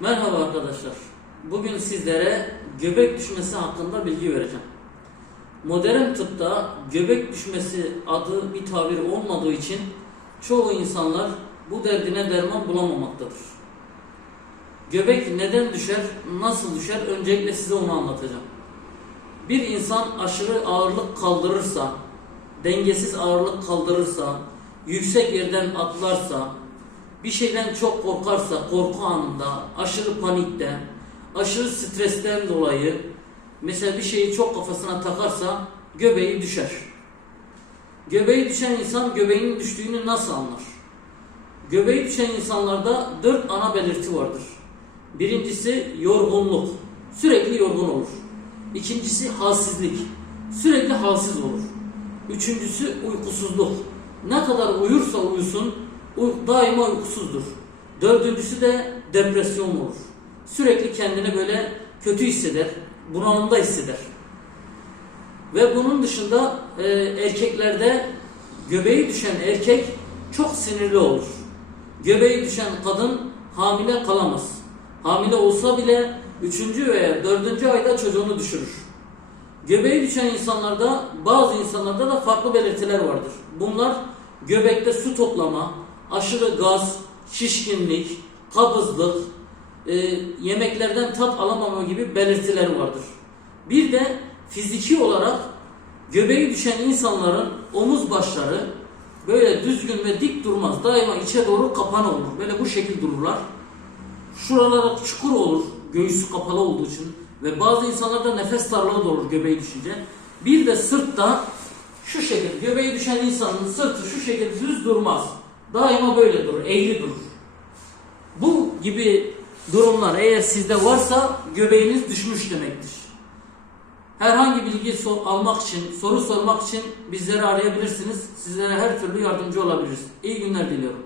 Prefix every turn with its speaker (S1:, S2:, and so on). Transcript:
S1: Merhaba arkadaşlar. Bugün sizlere göbek düşmesi hakkında bilgi vereceğim. Modern tıpta göbek düşmesi adı bir tabir olmadığı için çoğu insanlar bu derdine derman bulamamaktadır. Göbek neden düşer, nasıl düşer öncelikle size onu anlatacağım. Bir insan aşırı ağırlık kaldırırsa, dengesiz ağırlık kaldırırsa, yüksek yerden atlarsa, bir şeyden çok korkarsa, korku anında, aşırı panikte, aşırı stresten dolayı mesela bir şeyi çok kafasına takarsa göbeği düşer. Göbeği düşen insan göbeğinin düştüğünü nasıl anlar? Göbeği düşen insanlarda dört ana belirti vardır. Birincisi yorgunluk. Sürekli yorgun olur. İkincisi halsizlik. Sürekli halsiz olur. Üçüncüsü uykusuzluk. Ne kadar uyursa uyusun daima uykusuzdur. Dördüncüsü de depresyon olur. Sürekli kendini böyle kötü hisseder, bunalımda hisseder. Ve bunun dışında e, erkeklerde göbeği düşen erkek çok sinirli olur. Göbeği düşen kadın hamile kalamaz. Hamile olsa bile 3. veya 4. ayda çocuğunu düşürür. Göbeği düşen insanlarda bazı insanlarda da farklı belirtiler vardır. Bunlar göbekte su toplama, aşırı gaz, şişkinlik, kabızlık, e, yemeklerden tat alamama gibi belirtiler vardır. Bir de fiziki olarak göbeği düşen insanların omuz başları böyle düzgün ve dik durmaz. Daima içe doğru kapanı olur. Böyle bu şekil dururlar. Şuralara çukur olur göğüsü kapalı olduğu için ve bazı insanlarda nefes darlığı da olur göbeği düşünce. Bir de sırtta şu şekil göbeği düşen insanın sırtı şu şekilde düz durmaz. Daima böyle durur, eğri durur. Bu gibi durumlar eğer sizde varsa göbeğiniz düşmüş demektir. Herhangi bilgi sor- almak için, soru sormak için bizleri arayabilirsiniz. Sizlere her türlü yardımcı olabiliriz. İyi günler diliyorum.